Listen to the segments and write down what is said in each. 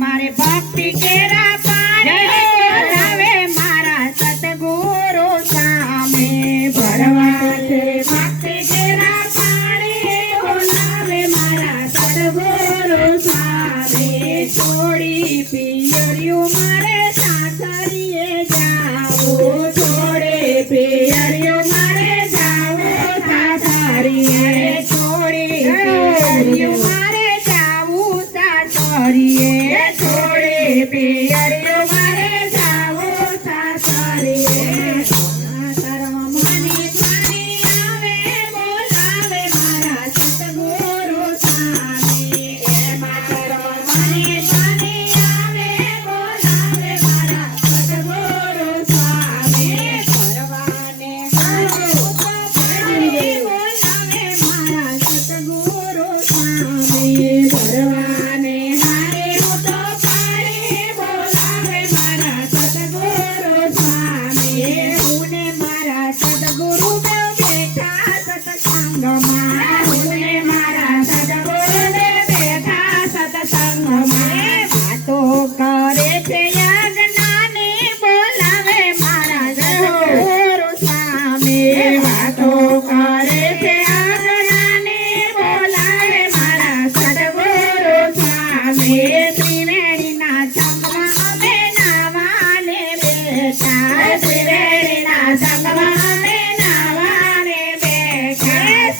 मारे भक्ति केरा पारे बोलावे मारा सतगुरु सामे भरवाते भक्ति केरा पारे बोलावे मारा सतगुरु सामे छोड़ी पियरियो मारे सासरिये जाओ छोड़े पियरियो मारे जाओ सासरिये छोड़ी पियरियो मारे जाओ सासरिये पियरियो मारे जाओ सासरिये मनी मनी आवे बोलावे मारा सतगुरु सामे मनी मनी आवे बोलावे मारा सतगुरु सामे परवाने बोलावे मारा सतगुरु सामे परवाने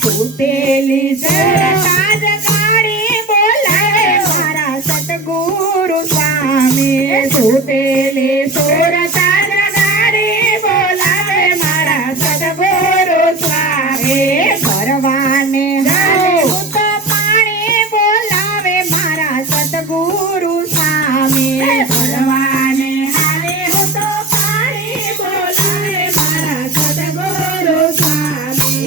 सुतेली ताज गाड़ी बोलावे मारा सतगुरु स्वामी सुतेली सोर ताज गाड़ी बोलावे मारा सतगुरु स्वामी भरवाने तो पानी बोलावे मारा सतगुरु स्वामी भरवाने हारे हो तो पानी बोलावे मारा सतगुरु स्वामी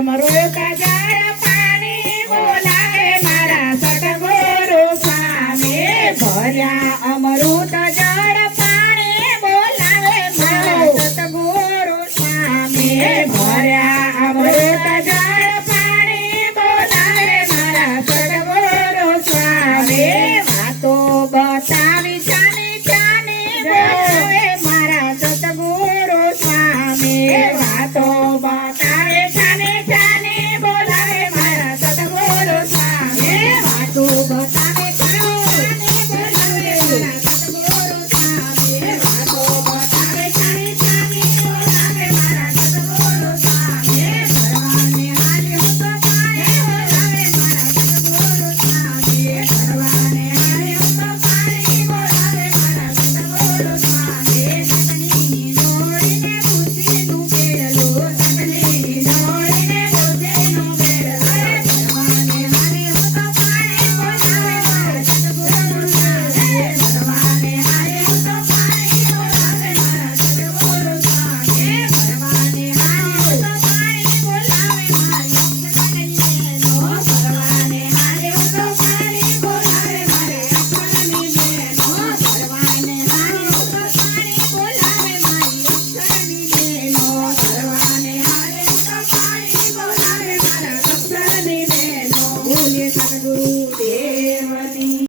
अमरो कजार पानी बोलावे मारा सतगुरु स्वामी भर्या अमृत जड़ पानी बोलावे मारा सतगुरु स्वामी भर्या अमृत जड़ पानी बोलावे मारा सतगुरु स्वामी वातो बतावी जानी जानी बोलावे मारा सतगुरु स्वामी वातो बतावे जानी जानी बोलावे मारा सतगुरु स्वामी वातो बतावे